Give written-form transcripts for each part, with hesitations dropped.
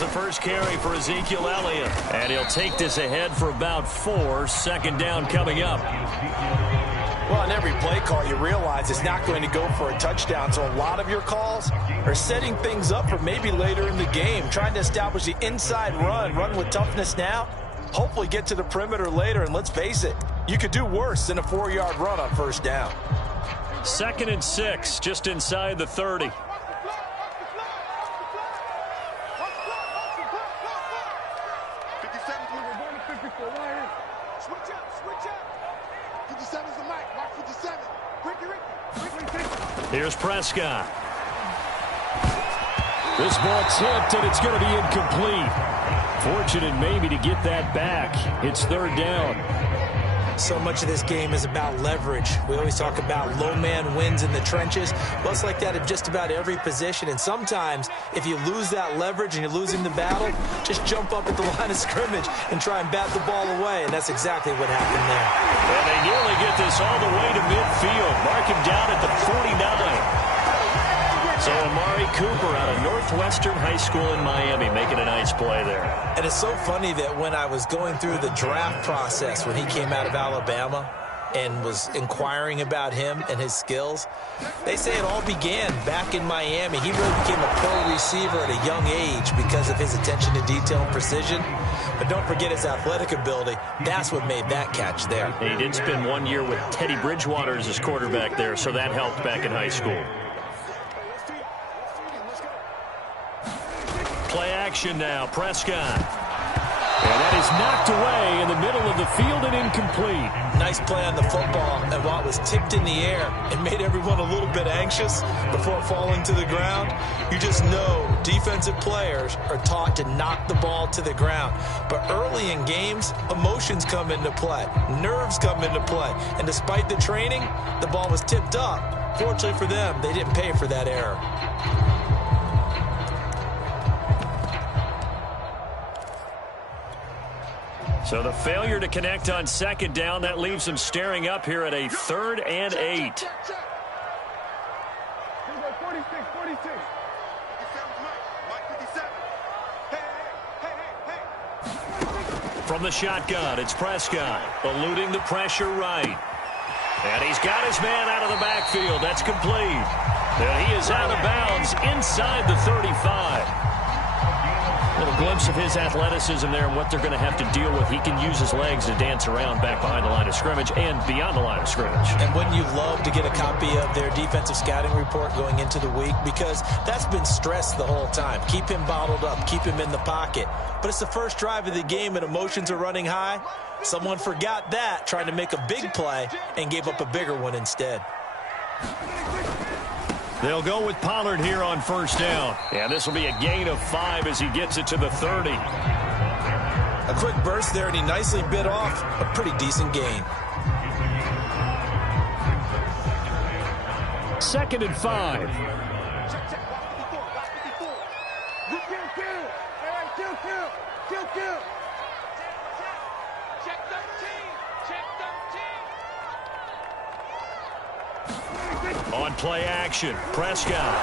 the first carry for Ezekiel Elliott. And he'll take this ahead for about 4. Second down coming up. Well, in every play call, you realize it's not going to go for a touchdown. So a lot of your calls are setting things up for maybe later in the game, trying to establish the inside run with toughness now, hopefully get to the perimeter later. And let's face it, you could do worse than a 4-yard run on first down. 2nd and 6, just inside the 30. Here's Prescott. This ball tipped, and it's going to be incomplete. Fortunate maybe to get that back. It's 3rd down. So much of this game is about leverage. We always talk about low man wins in the trenches. Well, it's like that in just about every position. And sometimes, if you lose that leverage and you're losing the battle, just jump up at the line of scrimmage and try and bat the ball away. And that's exactly what happened there. And they nearly get this all the way to midfield. Mark him down at the 49. So Amari Cooper out of Northwestern High School in Miami making a nice play there. And it's so funny that when I was going through the draft process when he came out of Alabama and was inquiring about him and his skills, they say it all began back in Miami. He really became a pro receiver at a young age because of his attention to detail and precision. But don't forget his athletic ability. That's what made that catch there. He did spend 1 year with Teddy Bridgewater as his quarterback there, so that helped back in high school. Play action now, Prescott. And that is knocked away in the middle of the field and incomplete. Nice play on the football, and while it was tipped in the air, it made everyone a little bit anxious before falling to the ground. You just know defensive players are taught to knock the ball to the ground. But early in games, emotions come into play. Nerves come into play. And despite the training, the ball was tipped up. Fortunately for them, they didn't pay for that error. So the failure to connect on 2nd down, that leaves them staring up here at a 3rd and 8. From the shotgun, it's Prescott, eluding the pressure right. And he's got his man out of the backfield. That's complete. And he is out of bounds inside the 35. A little glimpse of his athleticism there and what they're going to have to deal with. He can use his legs to dance around back behind the line of scrimmage and beyond the line of scrimmage. And wouldn't you love to get a copy of their defensive scouting report going into the week? Because that's been stressed the whole time. Keep him bottled up. Keep him in the pocket. But it's the first drive of the game and emotions are running high. Someone forgot that, trying to make a big play, and gave up a bigger one instead. They'll go with Pollard here on 1st down. And this will be a gain of 5 as he gets it to the 30. A quick burst there, and he nicely bit off a pretty decent gain. 2nd and 5. On play action, Prescott.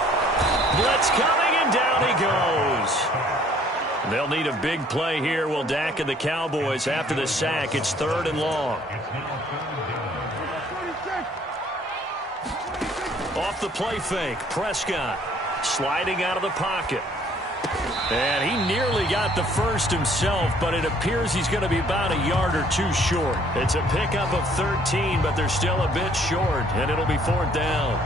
Blitz coming, and down he goes. They'll need a big play here, will Dak and the Cowboys after the sack. It's 3rd and long. Off the play fake, Prescott sliding out of the pocket. And he nearly got the first himself, but it appears he's going to be about a yard or 2 short. It's a pickup of 13, but they're still a bit short, and it'll be 4th down.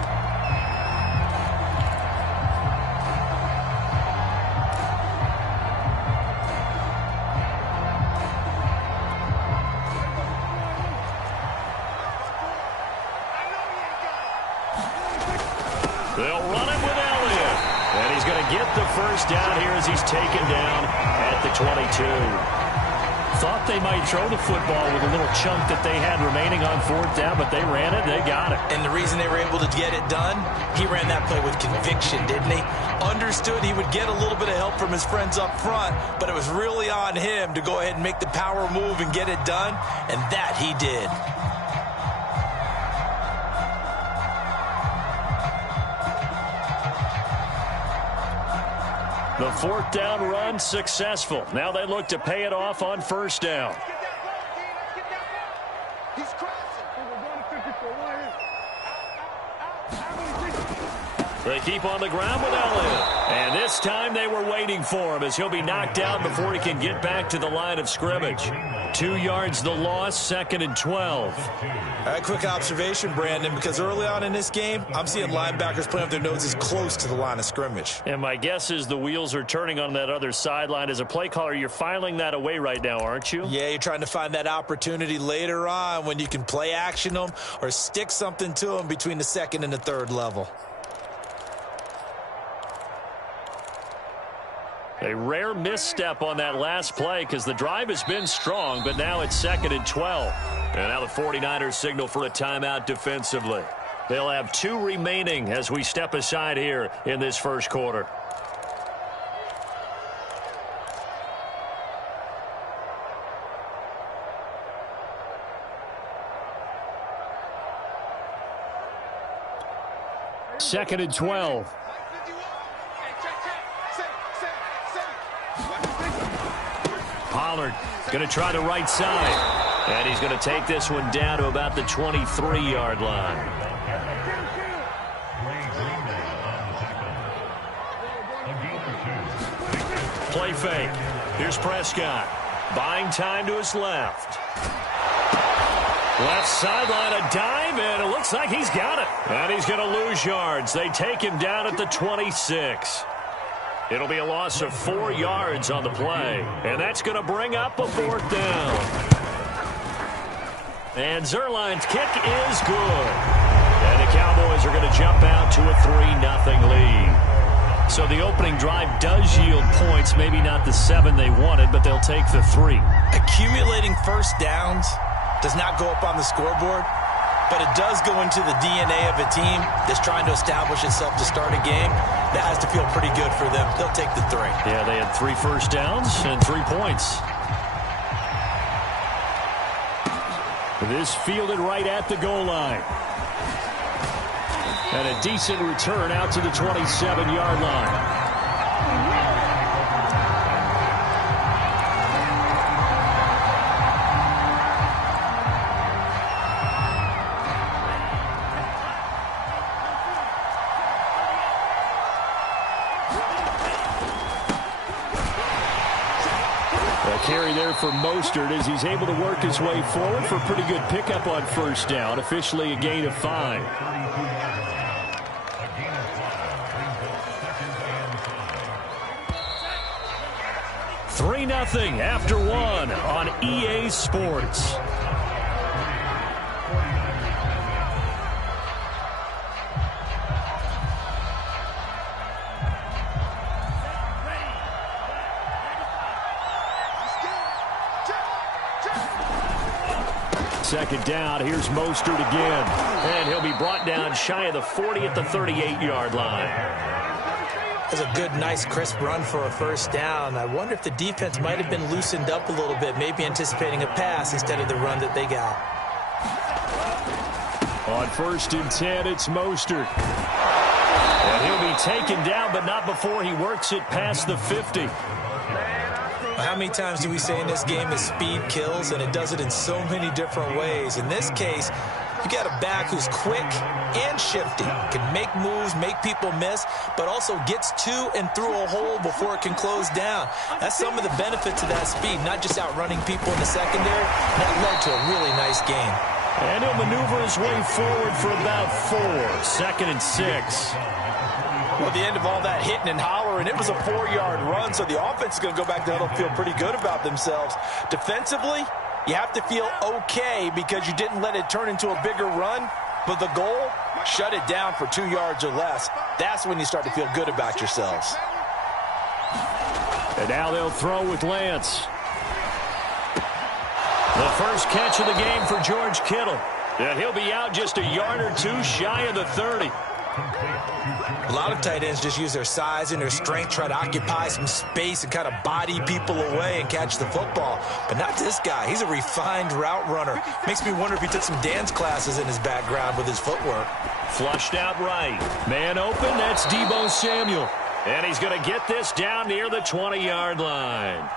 They'll run it with Elliott. And he's going to get the first down here as he's taken down at the 22. Thought they might throw the football with a little chunk that they had remaining on 4th down, but they ran it, they got it. And the reason they were able to get it done, he ran that play with conviction, didn't he? Understood he would get a little bit of help from his friends up front, but it was really on him to go ahead and make the power move and get it done, and that he did. The 4th down run successful. Now they look to pay it off on 1st down. They keep on the ground with Elliott. And this time they were waiting for him as he'll be knocked down before he can get back to the line of scrimmage. 2 yards the loss, 2nd and 12. Quick observation, Brandon, because early on in this game, I'm seeing linebackers playing with their noses close to the line of scrimmage. And my guess is the wheels are turning on that other sideline. As a play caller, you're filing that away right now, aren't you? Yeah, you're trying to find that opportunity later on when you can play action them or stick something to them between the 2nd and the 3rd level. A rare misstep on that last play because the drive has been strong, but now it's 2nd and 12. And now the 49ers signal for a timeout defensively. They'll have 2 remaining as we step aside here in this 1st quarter. Second and 12. Pollard going to try the right side. And he's going to take this one down to about the 23-yard line. Play fake. Here's Prescott. Buying time to his left. Left sideline, a dive, and it looks like he's got it. And he's going to lose yards. They take him down at the 26. It'll be a loss of 4 yards on the play. And that's going to bring up a 4th down. And Zerline's kick is good. And the Cowboys are going to jump out to a 3-0 lead. So the opening drive does yield points, maybe not the 7 they wanted, but they'll take the 3. Accumulating 1st downs does not go up on the scoreboard, but it does go into the DNA of a team that's trying to establish itself to start a game. That has to feel pretty good for them. They'll take the 3. Yeah, they had 3 first downs and 3 points. This fielded right at the goal line. And a decent return out to the 27-yard line. Carry there for Mostert as he's able to work his way forward for a pretty good pickup on 1st down. Officially a gain of 5. Three 3-0 after 1 on EA Sports. Second down, here's Mostert again. And he'll be brought down shy of the 40 at the 38-yard line. That's a good, nice, crisp run for a 1st down. I wonder if the defense might have been loosened up a little bit, maybe anticipating a pass instead of the run that they got. On 1st and 10, it's Mostert. And he'll be taken down, but not before he works it past the 50. How many times do we say in this game that speed kills, and it does it in so many different ways? In this case, you got a back who's quick and shifty, can make moves, make people miss, but also gets to and through a hole before it can close down. That's some of the benefits of that speed, not just outrunning people in the secondary. That led to a really nice game. And he'll maneuver his way forward for about 4. 2nd and 6. Well, at the end of all that hitting and hollering, it was a 4-yard run, so the offense is going to go back down and feel pretty good about themselves. Defensively, you have to feel okay because you didn't let it turn into a bigger run, but the goal, shut it down for 2 yards or less. That's when you start to feel good about yourselves. And now they'll throw with Lance. The first catch of the game for George Kittle. And he'll be out just a yard or 2 shy of the 30. A lot of tight ends just use their size and their strength, try to occupy some space and kind of body people away and catch the football. But not this guy. He's a refined route runner. Makes me wonder if he took some dance classes in his background with his footwork. Flushed out right. Man open, that's Deebo Samuel. And he's going to get this down near the 20-yard line.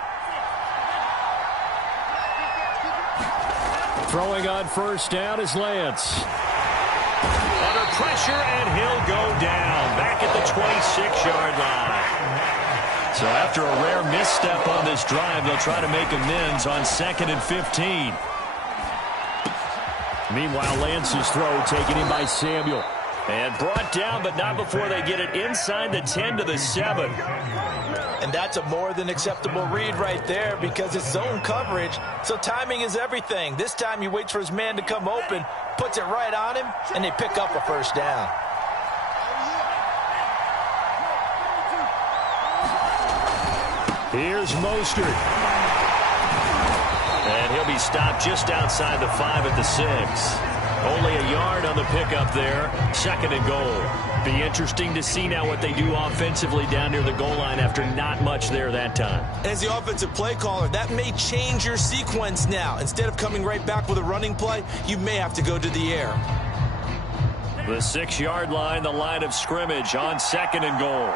Throwing on first down is Lance. Under pressure, and he'll go down back at the 26-yard line. So after a rare misstep on this drive, they'll try to make amends on 2nd and 15. Meanwhile, Lance's throw taken in by Samuel. And brought down, but not before they get it inside the 10 to the 7. And that's a more than acceptable read right there because it's zone coverage. So timing is everything. This time he waits for his man to come open, puts it right on him, and they pick up a first down. Here's Mostert. And he'll be stopped just outside the 5 at the 6. Only a yard on the pickup there. 2nd and goal. Be interesting to see now what they do offensively down near the goal line after not much there that time. As the offensive play caller, that may change your sequence now. Instead of coming right back with a running play, you may have to go to the air. The 6-yard line, the line of scrimmage on 2nd and goal.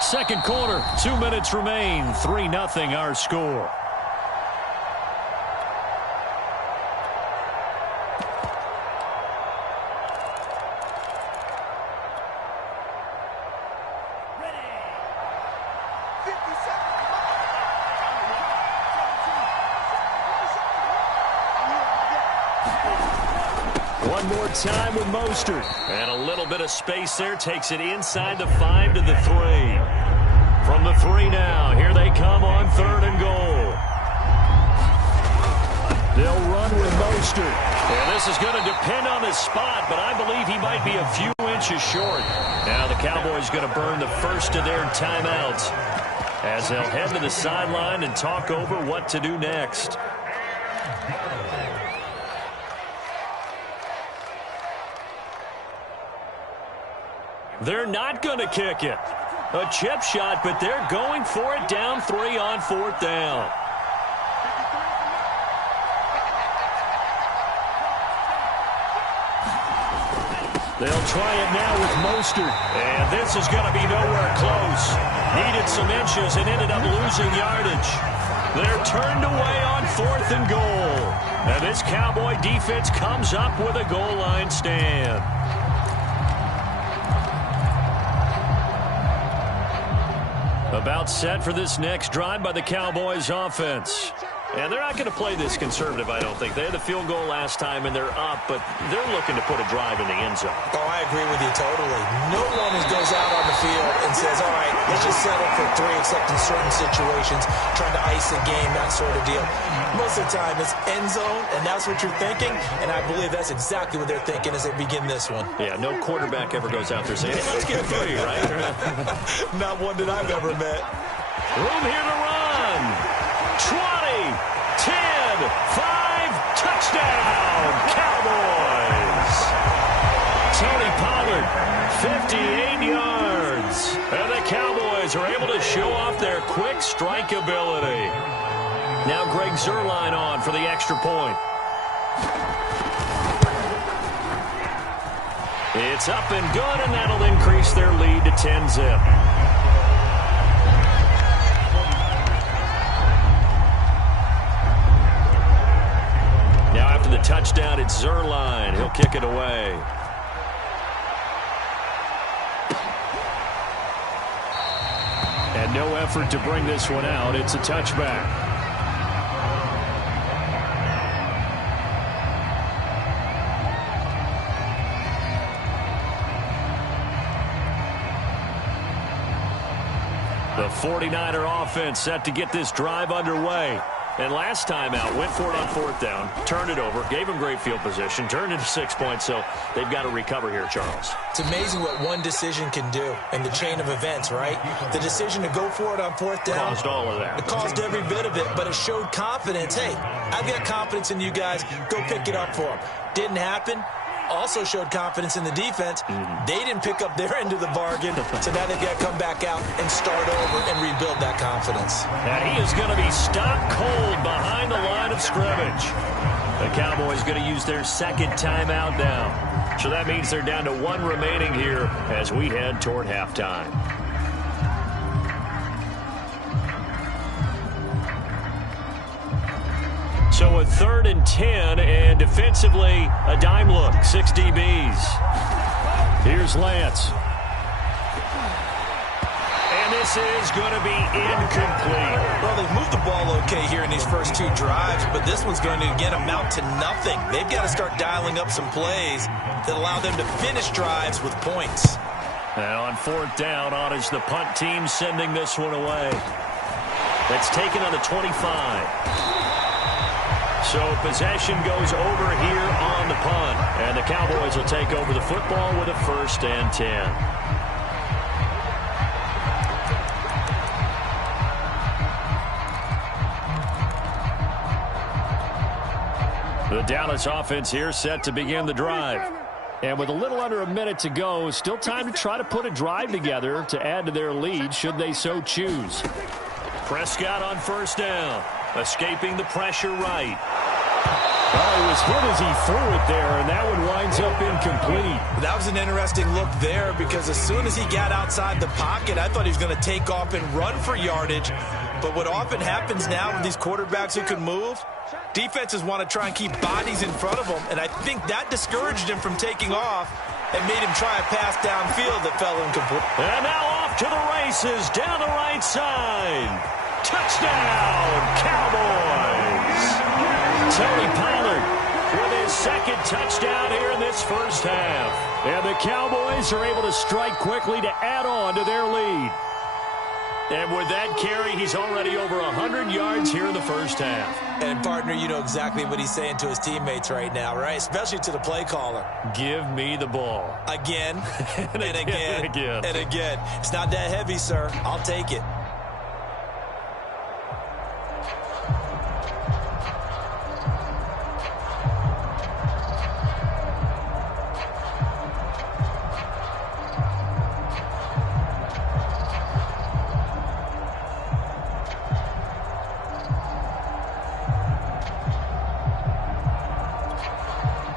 Second quarter, 2 minutes remain. 3-0 our score. One more time with Mostert. And a little bit of space there. Takes it inside the 5 to the 3. From the 3 now. Here they come on 3rd and goal. They'll run with Mostert. And this is going to depend on the spot, but I believe he might be a few inches short. Now the Cowboys going to burn the first of their timeouts as they'll head to the sideline and talk over what to do next. They're not going to kick it. A chip shot, but they're going for it down 3 on 4th down. They'll try it now with Mostert. And this is going to be nowhere close. Needed some inches and ended up losing yardage. They're turned away on 4th and goal. And this Cowboy defense comes up with a goal line stand. About set for this next drive by the Cowboys offense. And they're not going to play this conservative, I don't think. They had the field goal last time, and they're up, but they're looking to put a drive in the end zone. Oh, I agree with you totally. No one goes out on the field and says, all right, let's just settle for 3, except in certain situations, trying to ice a game, that sort of deal. Most of the time, it's end zone, and that's what you're thinking, and I believe that's exactly what they're thinking as they begin this one. Yeah, no quarterback ever goes out there saying, hey, let's get 3, right? Not one that I've ever met. Room here to run. 20, 10, 5, touchdown, Cowboys. Tony Pollard, 58 yards. And the Cowboys are able to show off their quick strike ability. Now Greg Zuerlein on for the extra point. It's up and good, and that'll increase their lead to 10-zip. Now after the touchdown, it's Zuerlein. He'll kick it away. And no effort to bring this one out. It's a touchback. The 49er offense set to get this drive underway. And last time out, went for it on 4th down, turned it over, gave them great field position, turned it to 6 points, so they've got to recover here, Charles. It's amazing what one decision can do in the chain of events, right? The decision to go for it on 4th down. Caused all of that. It caused every bit of it, but it showed confidence. Hey, I've got confidence in you guys. Go pick it up for them. Didn't happen. also showed confidence in the defense. They didn't pick up their end of the bargain, so now they've got to come back out and start over and rebuild that confidence. And he is going to be stopped cold behind the line of scrimmage. The Cowboys going to use their second timeout now. So that means they're down to one remaining here as we head toward halftime. So a 3rd and 10, and defensively, a dime look, 6 DBs. Here's Lance. And this is going to be incomplete. Well, they've moved the ball okay here in these first 2 drives, but this one's going to, again, amount to nothing. They've got to start dialing up some plays that allow them to finish drives with points. And on 4th down, on is the punt team sending this one away. That's taken on the 25. So possession goes over here on the punt. And the Cowboys will take over the football with a 1st and 10. The Dallas offense here set to begin the drive. And with a little under a minute to go, still time to try to put a drive together to add to their lead should they so choose. Prescott on 1st down, escaping the pressure right. Oh, he was hit as he threw it there, and that one winds up incomplete. That was an interesting look there because as soon as he got outside the pocket, I thought he was going to take off and run for yardage. But what often happens now with these quarterbacks who can move, defenses want to try and keep bodies in front of them, and I think that discouraged him from taking off and made him try a pass downfield that fell incomplete. And now off to the races down the right side. Touchdown, Cowboys! Tony Pollard with his 2nd touchdown here in this first half. And the Cowboys are able to strike quickly to add on to their lead. And with that carry, he's already over 100 yards here in the first half. And, partner, you know exactly what he's saying to his teammates right now, right? Especially to the play caller. Give me the ball. Again, and again, and again. and again. It's not that heavy, sir. I'll take it.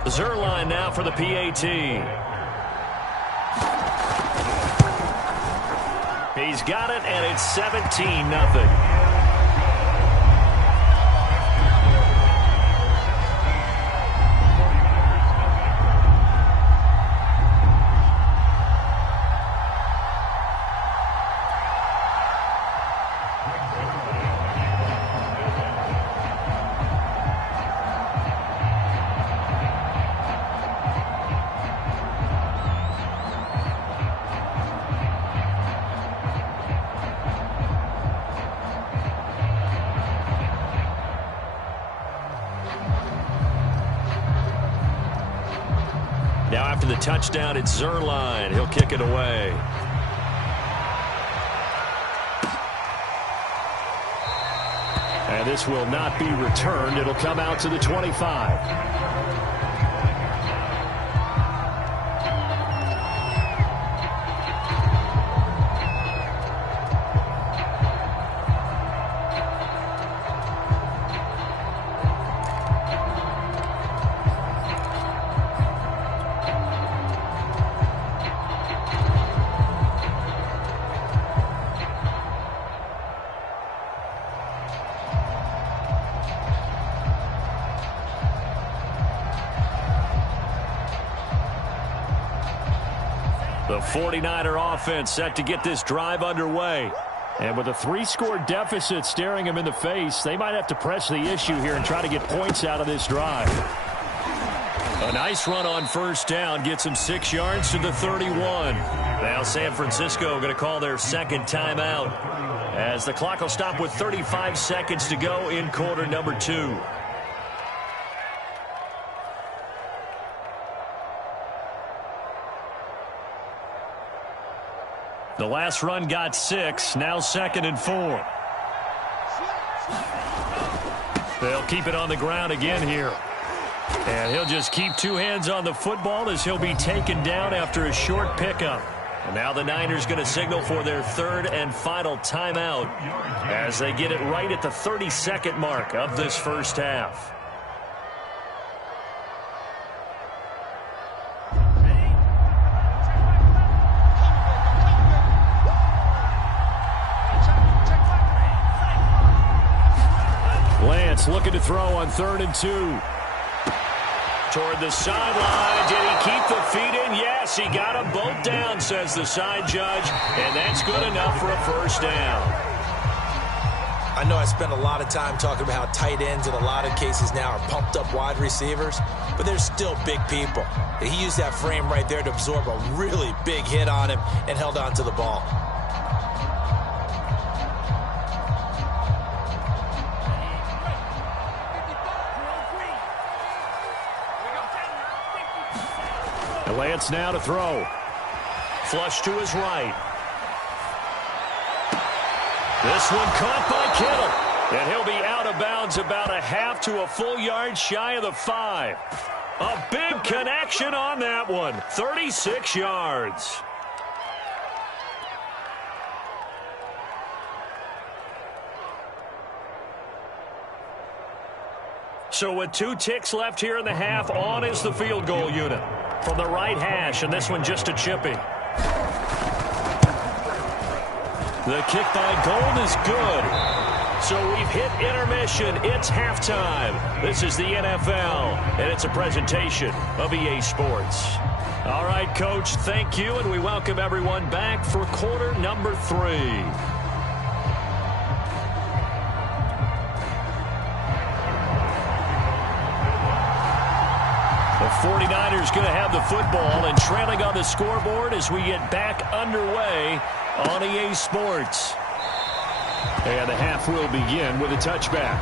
Zerline now for the PAT. He's got it, and it's 17-0. Now after the touchdown, it's Zerline. He'll kick it away. And this will not be returned. It'll come out to the 25. The 49er offense set to get this drive underway. And with a 3-score deficit staring them in the face, they might have to press the issue here and try to get points out of this drive. A nice run on 1st down gets them 6 yards to the 31. Now San Francisco going to call their 2nd timeout as the clock will stop with 35 seconds to go in quarter number 2. The last run got 6, now 2nd and 4. They'll keep it on the ground again here. And he'll just keep two hands on the football as he'll be taken down after a short pickup. And now the Niners going to signal for their third and final timeout as they get it right at the 30-second mark of this first half. Lance looking to throw on 3rd and 2. Toward the sideline. Did he keep the feet in? Yes, he got them both down, says the side judge. And that's good enough for a first down. I know I spent a lot of time talking about how tight ends in a lot of cases now are pumped up wide receivers, but they're still big people. He used that frame right there to absorb a really big hit on him and held on to the ball. Lance now to throw. Flush to his right. This one caught by Kittle. And he'll be out of bounds about a half to a full yard shy of the 5. A big connection on that one. 36 yards. So with 2 ticks left here in the half, on is the field goal unit. From the right hash, and this one just a chippy. The kick by Gold is good. So we've hit intermission. It's halftime. This is the NFL, and it's a presentation of EA Sports. All right, Coach, thank you, and we welcome everyone back for quarter number 3. The 49ers going to have the football and trailing on the scoreboard as we get back underway on EA Sports. And the half will begin with a touchback.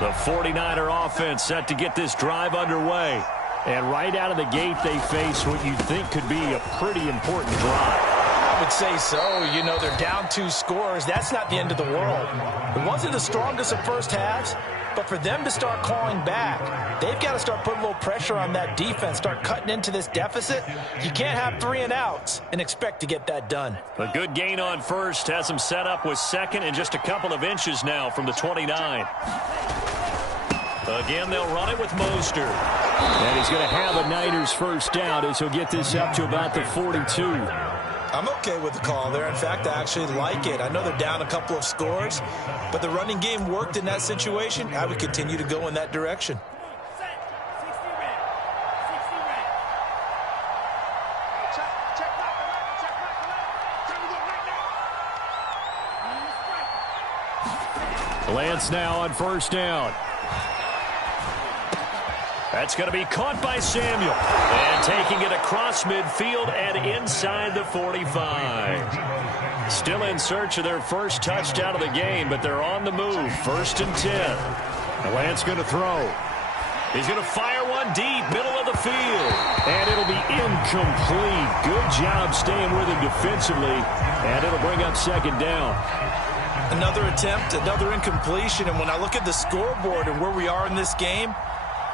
The 49er offense set to get this drive underway. And right out of the gate, they face what you'd think could be a pretty important drive. I would say so. You know, they're down 2 scores. That's not the end of the world. It wasn't the strongest of first halves, but for them to start clawing back, they've got to start putting a little pressure on that defense, start cutting into this deficit. You can't have 3 and outs and expect to get that done. A good gain on first has them set up with second and just a couple of inches now from the 29. Again, they'll run it with Mostert. And he's going to have a Niners first down as he'll get this up to about the 42. I'm okay with the call there. In fact, I actually like it. I know they're down a couple of scores, but the running game worked in that situation. I would continue to go in that direction. Lance now on first down. That's going to be caught by Samuel. And taking it across midfield and inside the 45. Still in search of their first touchdown of the game, but they're on the move. 1st and 10. And Lance going to throw. He's going to fire one deep, middle of the field. And it'll be incomplete. Good job staying with him defensively. And it'll bring up 2nd down. Another attempt, another incompletion. And when I look at the scoreboard and where we are in this game,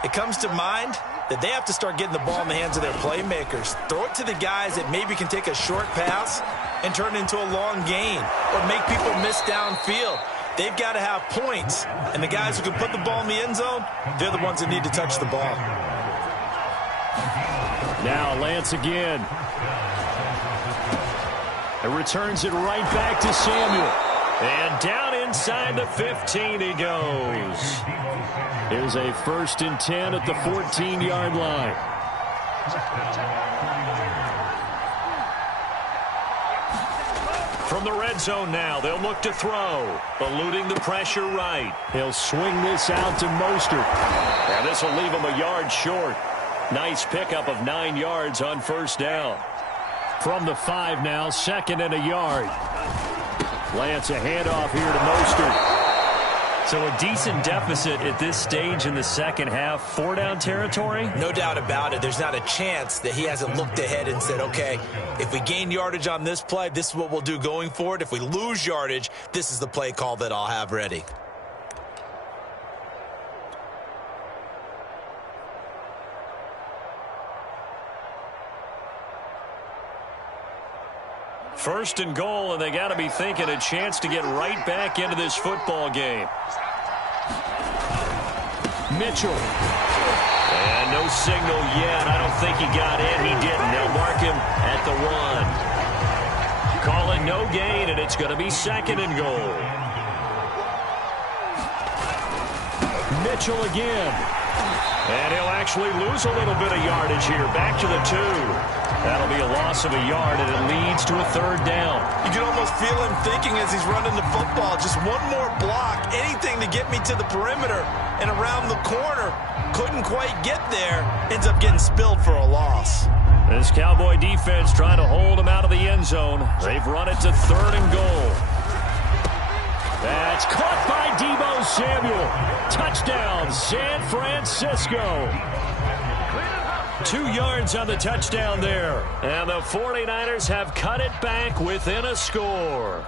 it comes to mind that they have to start getting the ball in the hands of their playmakers. Throw it to the guys that maybe can take a short pass and turn it into a long gain or make people miss downfield. They've got to have points. And the guys who can put the ball in the end zone, they're the ones that need to touch the ball. Now Lance again. And returns it right back to Samuel. And down inside the 15 he goes. Here's a 1st and 10 at the 14-yard line. From the red zone now, they'll look to throw. Eluding the pressure right. He'll swing this out to Mostert. And this will leave him a yard short. Nice pickup of 9 yards on first down. From the 5 now, 2nd and a yard. Lance a handoff here to Mostert. So a decent deficit at this stage in the second half. 4-down territory? No doubt about it. There's not a chance that he hasn't looked ahead and said, okay, if we gain yardage on this play, this is what we'll do going forward. If we lose yardage, this is the play call that I'll have ready. First and goal, and they got to be thinking a chance to get right back into this football game. Mitchell. And no signal yet. I don't think he got in. He didn't. They'll mark him at the 1. Call it no gain, and it's going to be second and goal. Mitchell again. And he'll actually lose a little bit of yardage here. Back to the 2. That'll be a loss of a yard, and it leads to a 3rd down. You can almost feel him thinking as he's running the football, just one more block, anything to get me to the perimeter and around the corner. Couldn't quite get there. Ends up getting spilled for a loss. This Cowboy defense trying to hold him out of the end zone. They've run it to 3rd and goal. That's caught by Deebo Samuel. Touchdown, San Francisco. 2 yards on the touchdown there. And the 49ers have cut it back within a score.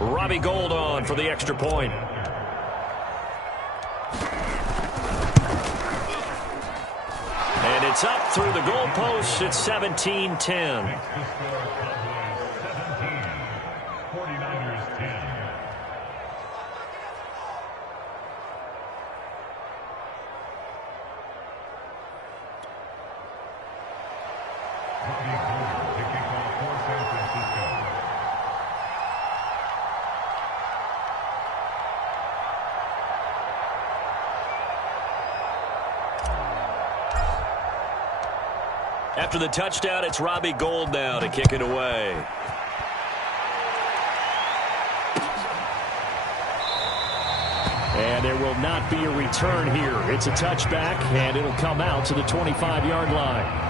Robbie Gould on for the extra point. And it's up through the goalpost. It's 17-10. After the touchdown, it's Robbie Gould now to kick it away. And there will not be a return here. It's a touchback, and it'll come out to the 25-yard line.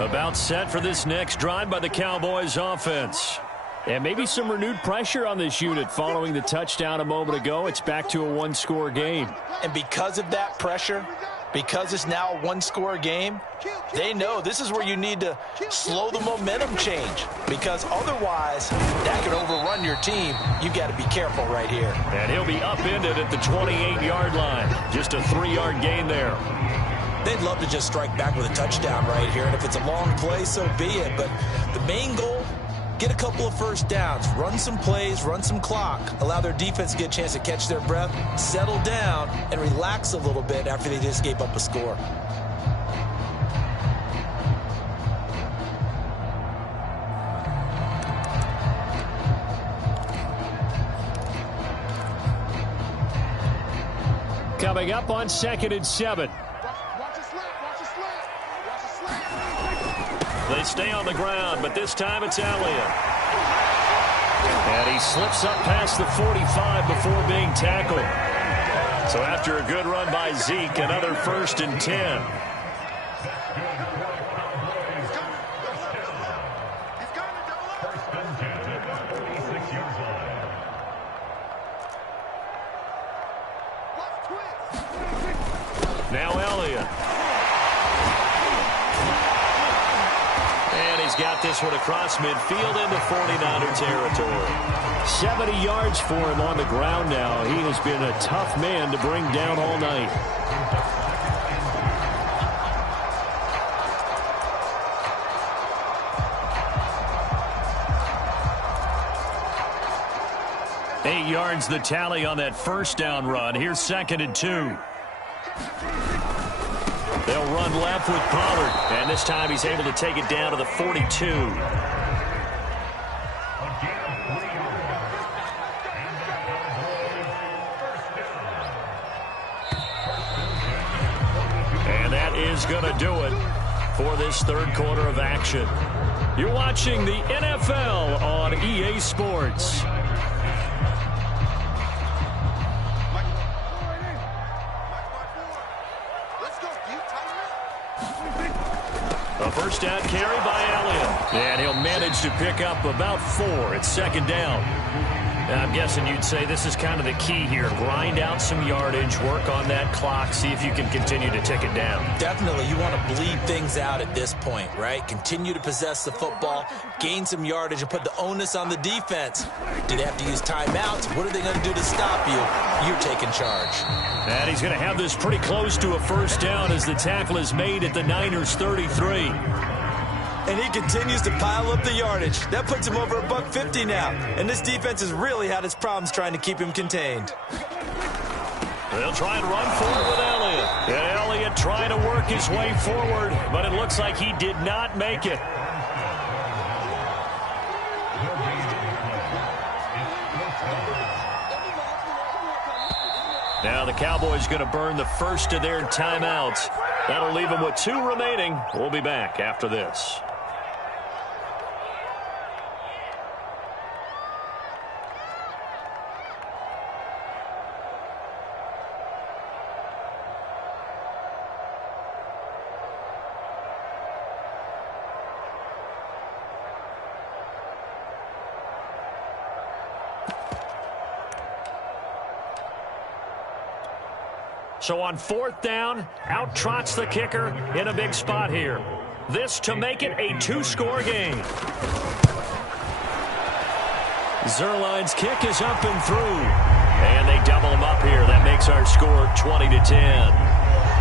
About set for this next drive by the Cowboys offense. And maybe some renewed pressure on this unit following the touchdown a moment ago. It's back to a 1-score game. And because of that pressure, because it's now a 1-score game, they know this is where you need to slow the momentum change. Because otherwise, that could overrun your team. You've got to be careful right here. And he'll be upended at the 28-yard line. Just a 3-yard gain there. They'd love to just strike back with a touchdown right here, and if it's a long play, so be it. But the main goal, get a couple of first downs, run some plays, run some clock, allow their defense to get a chance to catch their breath, settle down, and relax a little bit after they just gave up a score. Coming up on 2nd and 7. They stay on the ground, but this time it's Elliott. And he slips up past the 45 before being tackled. So after a good run by Zeke, another 1st and 10. Now Elliott. Got this one across midfield into 49er territory. 70 yards for him on the ground now. He has been a tough man to bring down all night. Eight yards the tally on that 1st down run. Here's 2nd and 2. They'll run left with Pollard. And this time he's able to take it down to the 42. And that is going to do it for this third quarter of action. You're watching the NFL on EA Sports. A first down carry by Elliott. And he'll manage to pick up about 4. It's second down. Now, I'm guessing you'd say this is kind of the key here. Grind out some yardage, work on that clock, see if you can continue to tick it down. Definitely. You want to bleed things out at this point, right? Continue to possess the football, gain some yardage, and put the onus on the defense. Do they have to use timeouts? What are they going to do to stop you? You're taking charge. And he's going to have this pretty close to a first down as the tackle is made at the Niners' 33. And he continues to pile up the yardage. That puts him over $150 now. And this defense has really had its problems trying to keep him contained. They'll try and run forward with Elliott. And Elliott trying to work his way forward, but it looks like he did not make it. Now the Cowboys going to burn the first of their timeouts. That'll leave them with 2 remaining. We'll be back after this. So on 4th down, out trots the kicker in a big spot here. This to make it a 2-score game. Zuerlein's kick is up and through. And they double him up here. That makes our score 20-10.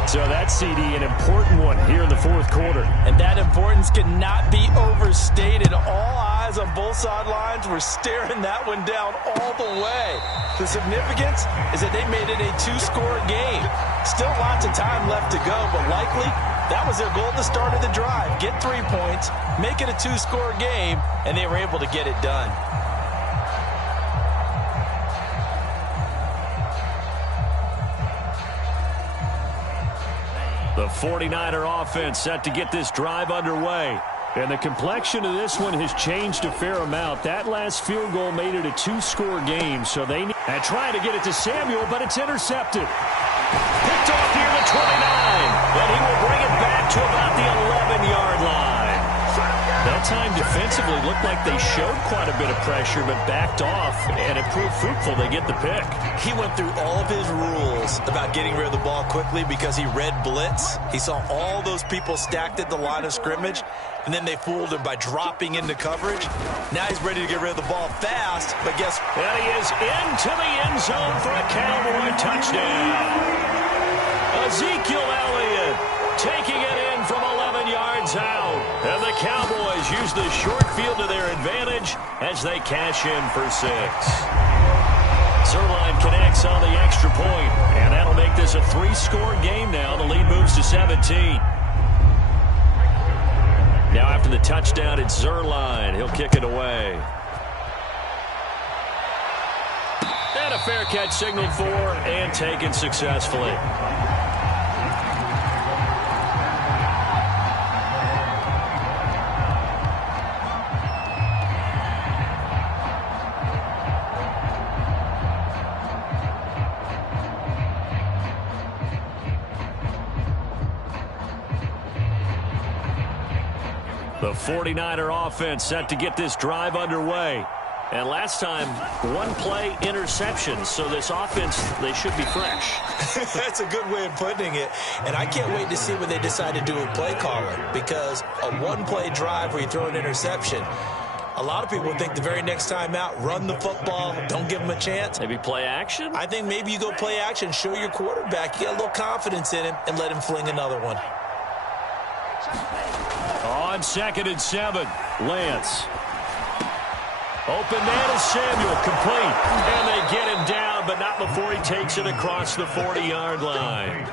So that, CD, an important one here in the 4th quarter. And that importance cannot be overstated. All eyes on both sidelines were staring that one down all the way. The significance is that they made it a 2-score game. Still lots of time left to go, but likely that was their goal at the start of the drive. Get 3 points, make it a 2-score game, and they were able to get it done. The 49er offense set to get this drive underway. And the complexion of this one has changed a fair amount. That last field goal made it a 2-score game, so they need and trying to get it to Samuel, but it's intercepted. Picked off near the 29, and he will bring it back to about the 11-yard line. That time defensively looked like they showed quite a bit of pressure, but backed off, and it proved fruitful. They get the pick. He went through all of his rules about getting rid of the ball quickly because he read blitz. He saw all those people stacked at the line of scrimmage, and then they fooled him by dropping into coverage. Now he's ready to get rid of the ball fast, but guess what? And he is into the end zone for a Cowboy touchdown. Ezekiel Elliott taking it in from 11 yards out. And the Cowboys use the short field to their advantage as they cash in for 6. Zuerlein connects on the extra point, and that'll make this a 3-score game now. The lead moves to 17. Now after the touchdown, it's Zuerlein. He'll kick it away. And a fair catch signaled for and taken successfully. The 49er offense set to get this drive underway. And last time, 1-play interception. So this offense, they should be fresh. That's a good way of putting it. And I can't wait to see what they decide to do with play calling. Because a 1-play drive where you throw an interception, a lot of people think the very next time out, run the football, don't give them a chance. Maybe play action? I think maybe you go play action, show your quarterback, you get a little confidence in him, and let him fling another one. On 2nd and 7, Lance. Open man is Samuel, complete. And they get him down, but not before he takes it across the 40-yard line.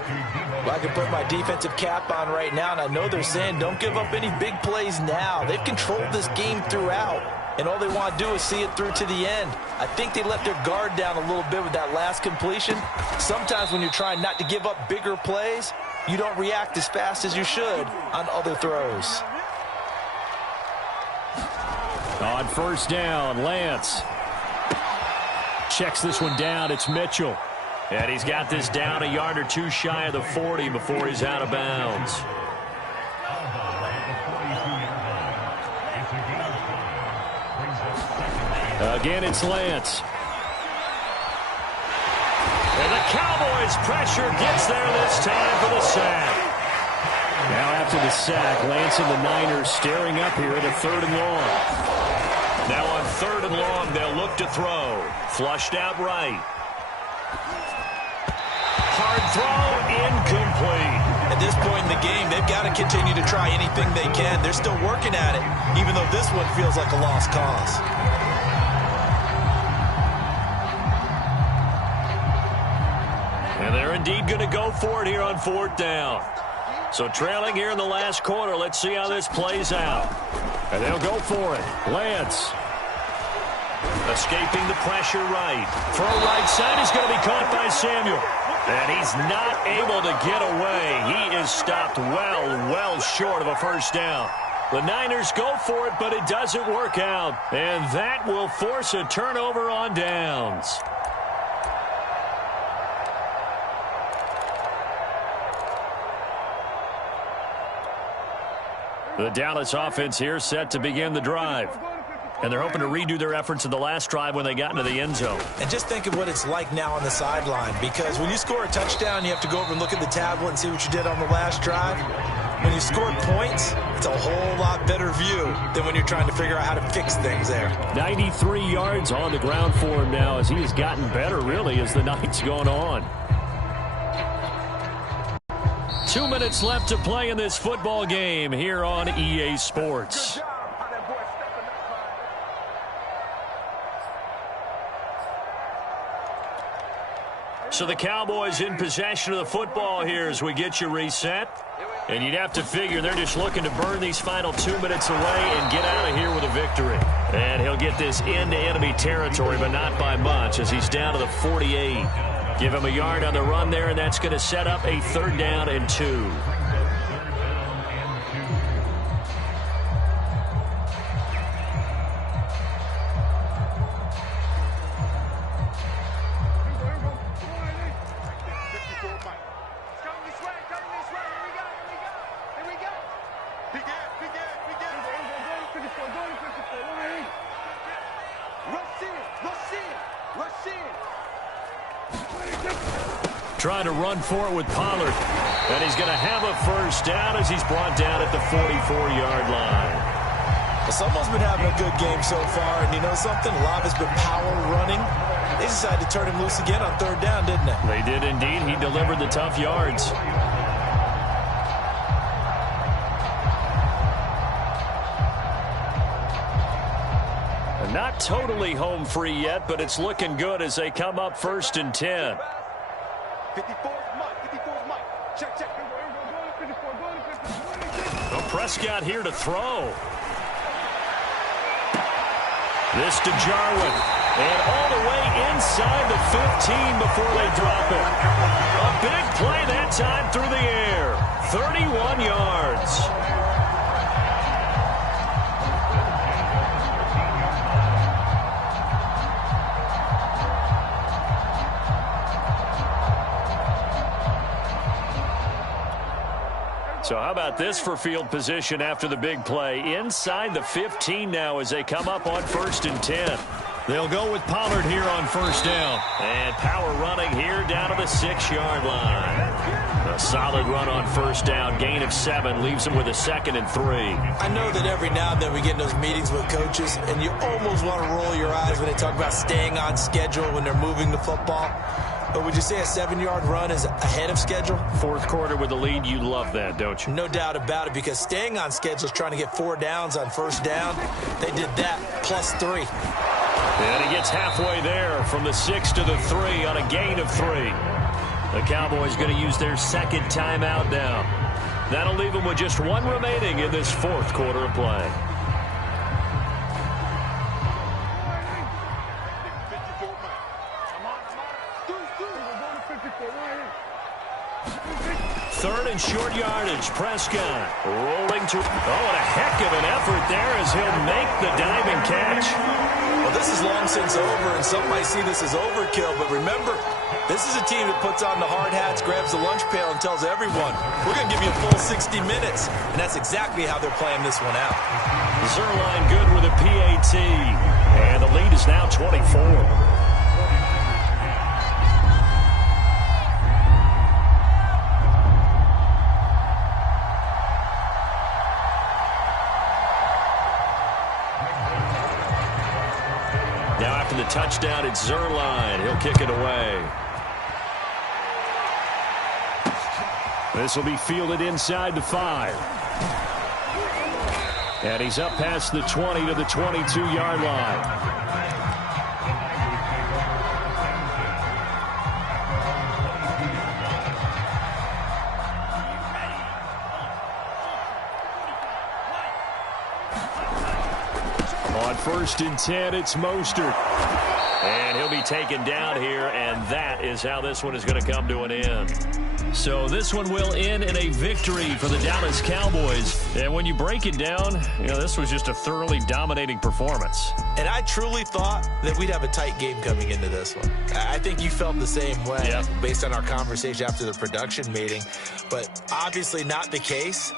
Well, I can put my defensive cap on right now, and I know they're saying don't give up any big plays now. They've controlled this game throughout, and all they want to do is see it through to the end. I think they let their guard down a little bit with that last completion. Sometimes when you're trying not to give up bigger plays, you don't react as fast as you should on other throws. On first down, Lance checks this one down. It's Mitchell. And he's got this down a yard or two shy of the 40 before he's out of bounds. Again, it's Lance. And the Cowboys' pressure gets there this time for the sack. Now after the sack, Lance and the Niners staring up here at a 3rd and long. Now on 3rd and long, they'll look to throw. Flushed out right. Hard throw, incomplete. At this point in the game, they've got to continue to try anything they can. They're still working at it, even though this one feels like a lost cause. And they're indeed going to go for it here on 4th down. So trailing here in the last quarter, let's see how this plays out. And they'll go for it. Lance. Escaping the pressure right. Throw right side is going to be caught by Samuel. And he's not able to get away. He is stopped well short of a first down. The Niners go for it, but it doesn't work out. And that will force a turnover on downs. The Dallas offense here set to begin the drive. And they're hoping to redo their efforts in the last drive when they got into the end zone. And just think of what it's like now on the sideline, because when you score a touchdown, you have to go over and look at the tablet and see what you did on the last drive. When you scored points, it's a whole lot better view than when you're trying to figure out how to fix things there. 93 yards on the ground for him now as he has gotten better, really, as the night's gone on. 2 minutes left to play in this football game here on EA Sports. So the Cowboys in possession of the football here as we get you reset. And you'd have to figure they're just looking to burn these final 2 minutes away and get out of here with a victory. And he'll get this into enemy territory, but not by much as he's down to the 48. Give him a yard on the run there, and that's going to set up a 3rd down and 2. Trying to run for it with Pollard. And he's going to have a first down as he's brought down at the 44-yard line. Well, someone's been having a good game so far, and you know something? A lot of it's been power running. They decided to turn him loose again on 3rd down, didn't they? They did indeed. He delivered the tough yards. Not totally home free yet, but it's looking good as they come up 1st and 10. 54 Mike. Check. Well, Prescott here to throw. This to Jarwin. And all the way inside the 15 before they drop it. A big play that time through the air. 31 yards. So how about this for field position after the big play? Inside the 15 now as they come up on 1st and 10. They'll go with Pollard here on 1st down. And power running here down to the 6-yard line. A solid run on 1st down. Gain of 7 leaves them with a 2nd and 3. I know that every now and then we get in those meetings with coaches, and you almost want to roll your eyes when they talk about staying on schedule when they're moving the football. But would you say a 7-yard run is ahead of schedule? 4th quarter with the lead, you love that, don't you? No doubt about it, because staying on schedule is trying to get 4 downs on 1st down. They did that plus 3. And he gets halfway there from the 6 to the 3 on a gain of 3. The Cowboys going to use their second timeout now. That'll leave them with just one remaining in this fourth quarter of play. Third and short yardage. Prescott rolling to... Oh, and a heck of an effort there as he'll make the diving catch. Well, this is long since over, and some might see this as overkill. But remember, this is a team that puts on the hard hats, grabs the lunch pail, and tells everyone, we're going to give you a full 60 minutes. And that's exactly how they're playing this one out. Zerline good with a PAT. And the lead is now 24. The touchdown, it's Zerline. He'll kick it away. This will be fielded inside the 5. And he's up past the 20 to the 22-yard line. On 1st and 10, it's Mostert. And he'll be taken down here, and that is how this one is going to come to an end. So this one will end in a victory for the Dallas Cowboys. And when you break it down, you know, this was just a thoroughly dominating performance. And I truly thought that we'd have a tight game coming into this one. I think you felt the same way based on our conversation after the production meeting. But obviously not the case.